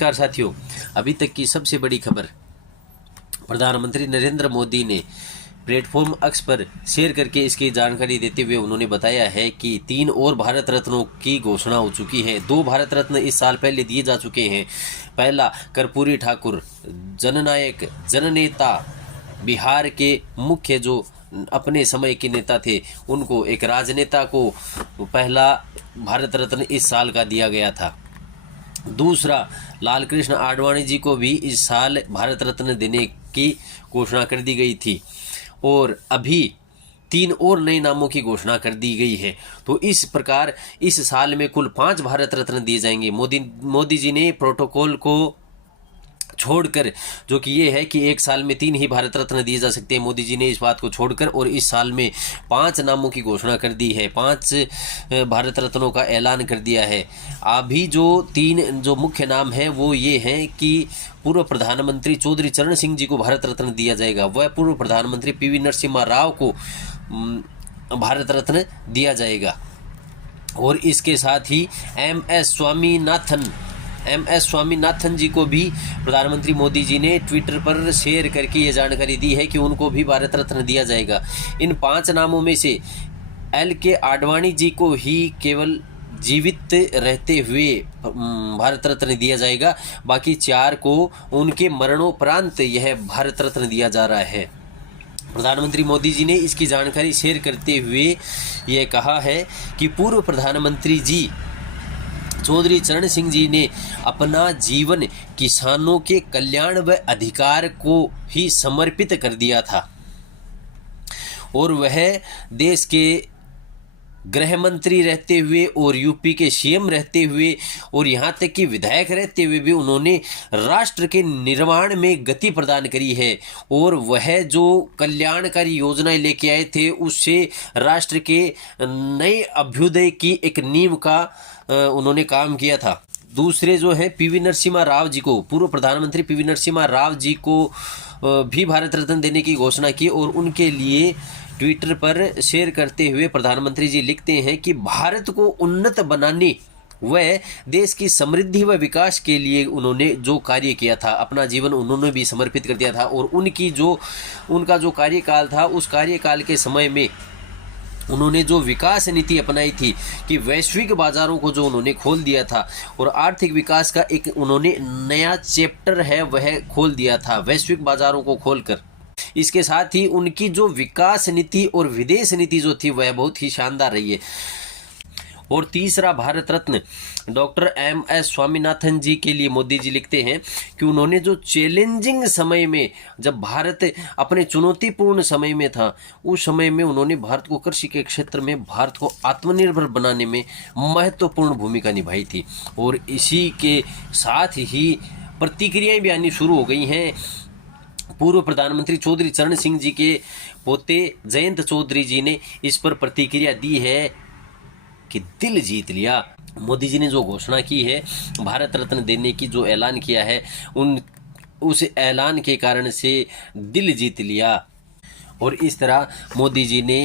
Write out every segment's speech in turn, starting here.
नमस्कार साथियों, अभी तक की सबसे बड़ी खबर प्रधानमंत्री नरेंद्र मोदी ने प्लेटफॉर्म एक्स पर शेयर करके इसकी जानकारी देते हुए उन्होंने बताया है कि 3 और भारत रत्नों की घोषणा हो चुकी है। 2 भारत रत्न इस साल पहले दिए जा चुके हैं। पहला कर्पूरी ठाकुर, जननायक, जननेता, बिहार के मुख्य जो अपने समय के नेता थे, उनको एक राजनेता को पहला भारत रत्न इस साल का दिया गया था। दूसरा, लालकृष्ण आडवाणी जी को भी इस साल भारत रत्न देने की घोषणा कर दी गई थी और अभी 3 और नए नामों की घोषणा कर दी गई है। तो इस प्रकार इस साल में कुल 5 भारत रत्न दिए जाएंगे। मोदी जी ने प्रोटोकॉल को छोड़कर, जो कि ये है कि एक साल में 3 ही भारत रत्न दिए जा सकते हैं, मोदी जी ने इस बात को छोड़कर और इस साल में 5 नामों की घोषणा कर दी है। 5 भारत रत्नों का ऐलान कर दिया है। अभी जो 3 जो मुख्य नाम हैं वो ये हैं कि पूर्व प्रधानमंत्री चौधरी चरण सिंह जी को भारत रत्न दिया जाएगा, वह पूर्व प्रधानमंत्री पीवी नरसिम्हा राव को भारत रत्न दिया जाएगा और इसके साथ ही एम एस स्वामीनाथन जी को भी प्रधानमंत्री मोदी जी ने ट्विटर पर शेयर करके ये जानकारी दी है कि उनको भी भारत रत्न दिया जाएगा। इन 5 नामों में से LK आडवाणी जी को ही केवल जीवित रहते हुए भारत रत्न दिया जाएगा, बाकी 4 को उनके मरणोपरांत यह भारत रत्न दिया जा रहा है। प्रधानमंत्री मोदी जी ने इसकी जानकारी शेयर करते हुए यह कहा है कि पूर्व प्रधानमंत्री जी चौधरी चरण सिंह जी ने अपना जीवन किसानों के कल्याण व अधिकार को ही समर्पित कर दिया था और वह देश के गृह मंत्री रहते हुए और यूपी के CM रहते हुए और यहाँ तक कि विधायक रहते हुए भी उन्होंने राष्ट्र के निर्माण में गति प्रदान करी है और वह जो कल्याणकारी योजनाएं लेके आए थे उससे राष्ट्र के नए अभ्युदय की एक नींव का उन्होंने काम किया था। दूसरे जो है पीवी नरसिम्हा राव जी को, पूर्व प्रधानमंत्री पीवी नरसिम्हा राव जी को भी भारत रत्न देने की घोषणा की और उनके लिए ट्विटर पर शेयर करते हुए प्रधानमंत्री जी लिखते हैं कि भारत को उन्नत बनाने व देश की समृद्धि व विकास के लिए उन्होंने जो कार्य किया था, अपना जीवन उन्होंने भी समर्पित कर दिया था और उनका जो कार्यकाल था उस कार्यकाल के समय में उन्होंने जो विकास नीति अपनाई थी कि वैश्विक बाजारों को जो उन्होंने खोल दिया था और आर्थिक विकास का एक उन्होंने नया चैप्टर है वह खोल दिया था वैश्विक बाजारों को खोलकर। इसके साथ ही उनकी जो विकास नीति और विदेश नीति जो थी वह बहुत ही शानदार रही है। और तीसरा भारत रत्न डॉक्टर MS स्वामीनाथन जी के लिए मोदी जी लिखते हैं कि उन्होंने जो चैलेंजिंग समय में, जब भारत अपने चुनौतीपूर्ण समय में था, उस समय में उन्होंने भारत को कृषि के क्षेत्र में भारत को आत्मनिर्भर बनाने में महत्वपूर्ण भूमिका निभाई थी और इसी के साथ ही प्रतिक्रियाएं भी आनी शुरू हो गई हैं। पूर्व प्रधानमंत्री चौधरी चरण सिंह जी के पोते जयंत चौधरी जी ने इस पर प्रतिक्रिया दी है कि दिल जीत लिया। मोदी जी ने जो घोषणा की है, भारत रत्न देने की जो ऐलान किया है, उस ऐलान के कारण से दिल जीत लिया और इस तरह मोदी जी ने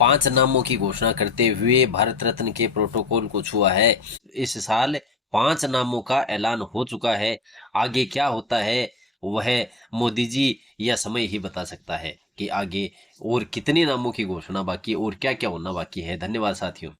5 नामों की घोषणा करते हुए भारत रत्न के प्रोटोकॉल को छुआ है। इस साल 5 नामों का ऐलान हो चुका है। आगे क्या होता है वह मोदी जी या समय ही बता सकता है कि आगे और कितने नामों की घोषणा बाकी और क्या क्या होना बाकी है। धन्यवाद साथियों।